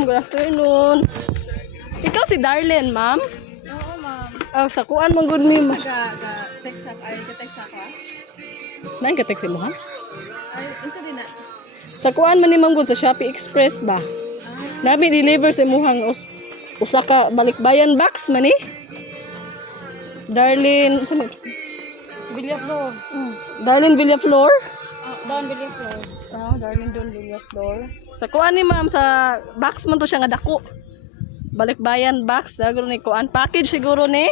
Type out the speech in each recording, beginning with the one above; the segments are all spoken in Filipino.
ma'am. Good afternoon. Ikaw si Darlene, ma'am? Oo, ma'am. Oh, sa kuan mong good name. Text ako. Ay, text ako. Nang ka-text mo ha? Ay, isa din na. Sa kuan man ni ma'am good sa Shopee Express ba? Nabi deliver sa imuhang usa ka balikbayan box man ni. Darlene, saan Villaflor. Darlene Villaflor? Down Villaflor. Ah, Darlene Don Villaflor. Sa kuan ni ma'am sa box man to siya nga dako. Balikbayan box, siguro ni kuan package siguro ni.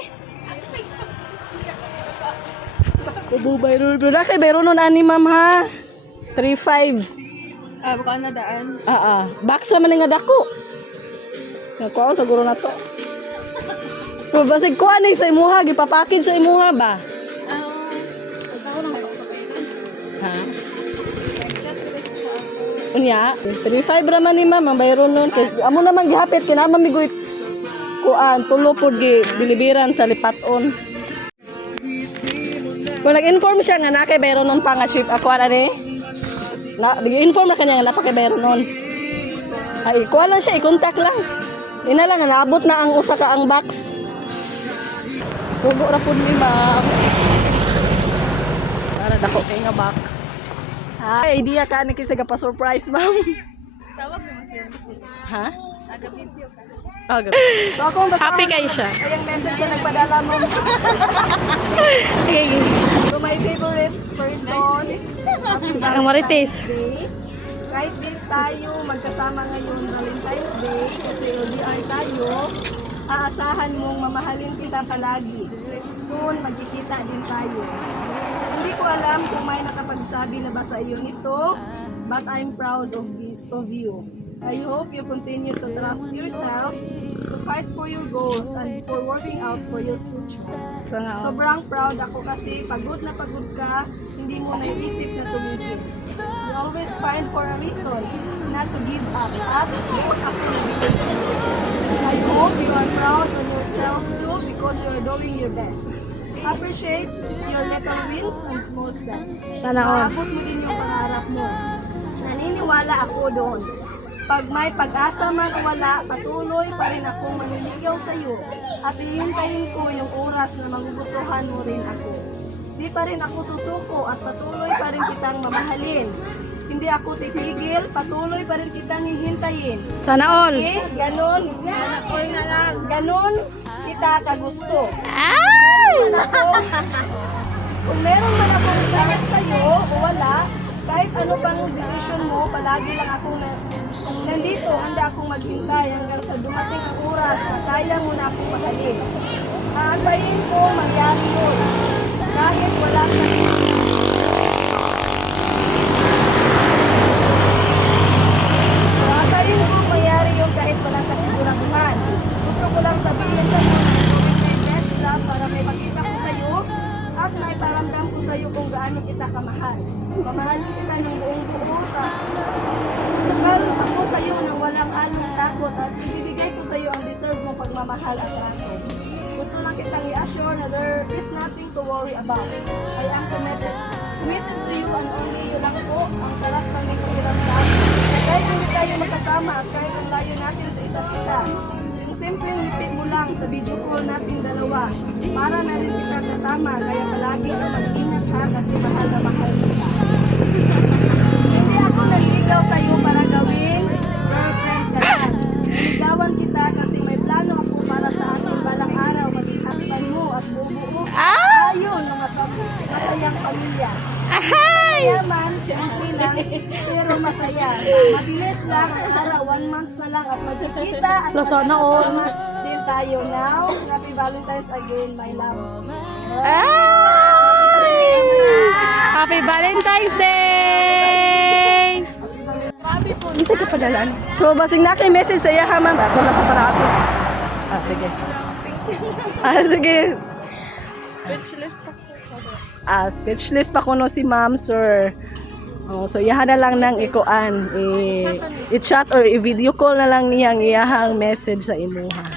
Kubo bayro na kay bayro nun ani ma'am ha. 35. Bukaan na daan. Box naman nga dako. Nakuha siguro na to. Pero basig kuan ni sa imuha, gipapackage sa imuha ba? Ha? Unya, 35 raman ni ma'am, ang bayro nun. Amo naman gihapit, kinama migoy kuan, tulo po bilibiran sa lipaton. Kung nag-inform siya nga nakay bayro nun pa nga ship, ako na ni. Inform na kanya nga napakay bayro nun. Ay, kuha lang siya, i-contact lang. Ina lang, naabot na ang usa ka ang box. Sugo ra po ni ma'am. Para dako kay nga box. Ay, idea ka ni kisa pa surprise, ma'am. Tawag naman siya. Ha? Taga-video ka. Okay. So ako happy kayo siya. Ay, yung message na nagpadala mo. Okay. To my favorite person. Ang Marites. Kahit din tayo magkasama ngayon Valentine's Day kasi LDR tayo, aasahan mong mamahalin kita palagi. Soon, magkikita din tayo. Hindi ko alam kung may nakapagsabi na ba sa iyo nito, but I'm proud of you. I hope you continue to trust yourself, to fight for your goals, and for working out for your future. Sobrang proud ako kasi pagod na pagod ka, hindi mo naisip na tumigil. You always find for a reason not to give up. At doon ako nabigay sa'yo. I hope you are proud of yourself too because you are doing your best. Appreciate your little wins and small steps. Sana all. Maabot mo din yung pangarap mo. Naniniwala ako doon. Pag may pag-asa man o wala, patuloy pa rin akong maniligaw sa iyo at hihintayin ko yung oras na magugustuhan mo rin ako. Di pa rin ako susuko at patuloy pa rin kitang mamahalin. Hindi ako titigil, patuloy pa rin kitang hihintayin. Sana all. Okay? Ganon. Ganon kita kagusto. Kung meron man akong kahit sa'yo o wala, kahit ano pang decision mo, palagi lang akong nandito, handa akong maghintay hanggang sa dumating ang oras na kaya mo na akong mahalin. Aantayin ko mangyari yun. Kahit wala ka aantayin ko mangyari yun kahit wala kasiguraduhan. Gusto ko lang sabihin sa iyo na gawin my best lang para may makita ko sa iyo at may paramdam ko sa iyo kung gaano kita kamahal. Pamahalin kita ng buong buo sa sasakal ako sa iyo ng walang halong takot at ibibigay ko sa iyo ang deserve mong pagmamahal at trato. Gusto lang kitang i-assure na there is nothing to worry about. I am committed to you and only you lang po. Ang sarap ng pakiramdam. Kahit hindi tayo magkasama at kahit ang layo natin sa isa't isa. Yung simpleng ngipit mo lang sa video call natin dalawa. Para na rin kita kasama. Kaya palagi ka mag-ingat ha kasi mahal na mahal kita. Hindi ako naligaw sa iyo para gawin girlfriend ka lang. Niligawan kita kasi may plano ako para sa atin balang araw maging husband mo at bubuo tayo ng masayang pamilya. Mayaman, simple lang, pero masaya. Mabilis lang ang araw, 1 month na lang at magkikita at magkakasama din tayo now. Happy Valentine's again, my loves. Happy Valentine's Day! Isa ka padalan. So, basing na kay message sa iya ha, ma'am. Ako na kaparato. Sige. Sige. Speechless pa ko. Speechless pa kuno si ma'am, sir. So, iyahan na lang ng ikuan. I-chat or i-video call na lang niyang iyahang message sa imuha.